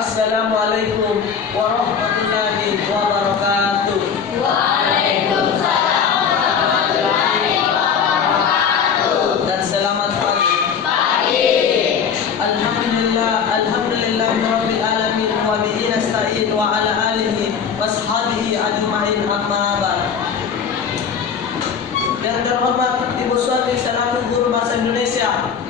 Assalamualaikum warahmatullahi wabarakatuh. Waalaikumsalam warahmatullahi wabarakatuh. Dan selamat pagi. Alhamdulillah rabbil alamin wa bihi nasta'in wa ala alihi washabihi ajma'in amma ba'd. Yang terhormat Ibu Suwati selaku guru bahasa Indonesia,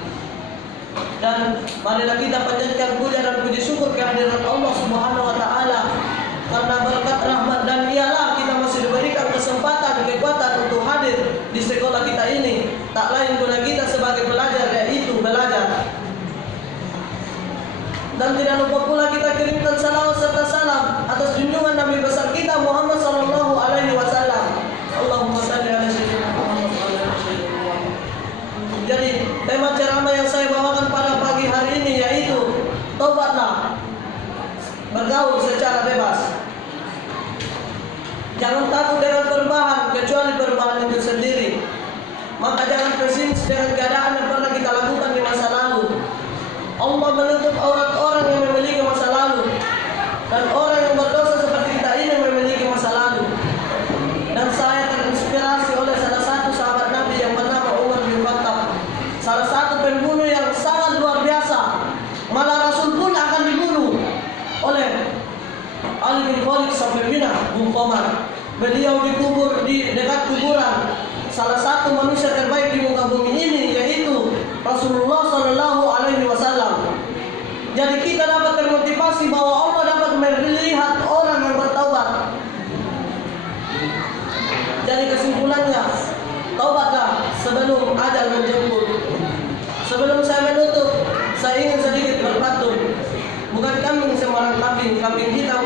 dan marilah kita panjatkan puja dan puji syukur kehadirat Allah Subhanahu wa taala karena berkat rahmat dan dialah kita masih diberikan kesempatan kekuatan untuk hadir di sekolah kita ini. Tak lain guna kita sebagai pelajar, yaitu belajar. Dan tidak lupa pula kita kirimkan salawat serta salam atas junjungan Nabi besar kita Muhammad sallallahu alaihi wasallam. Allahumma shalli ala sayyidina Muhammad wa ala ali sayyidina Muhammad. Jadi tema ceramah yang saya bawakan pada pagi hari ini yaitu taubatlah, bergaul secara bebas. Jangan takut dengan perubahan kecuali perubahan itu sendiri. Maka jangan pesimis dengan keadaan yang pernah kita lakukan di masa lalu. Allah menutup aurat orang yang memiliki masa lalu, dan orang yang berdosa seperti kita ini memiliki masa lalu. Dan saya terinspirasi oleh salah satu sahabat Nabi yang bernama Umar bin Khattab, salah satu pembunuh yang sangat luar biasa. Malah Rasul pun akan dibunuh oleh Ali bin Khalid sampai Mina Bung Komar. Beliau dikubur di dekat kuburan salah satu manusia terbaik di muka bumi ini, yaitu Rasulullah Sallallahu Alaihi Wasallam. Jadi kita dapat termotivasi bahwa Allah dapat melihat orang yang bertaubat. Jadi kesimpulannya, taubatlah sebelum ajal menjemput. Sebelum saya menutup, saya ingin sedikit berpatun. Bukan kambing sembarang kambing hitam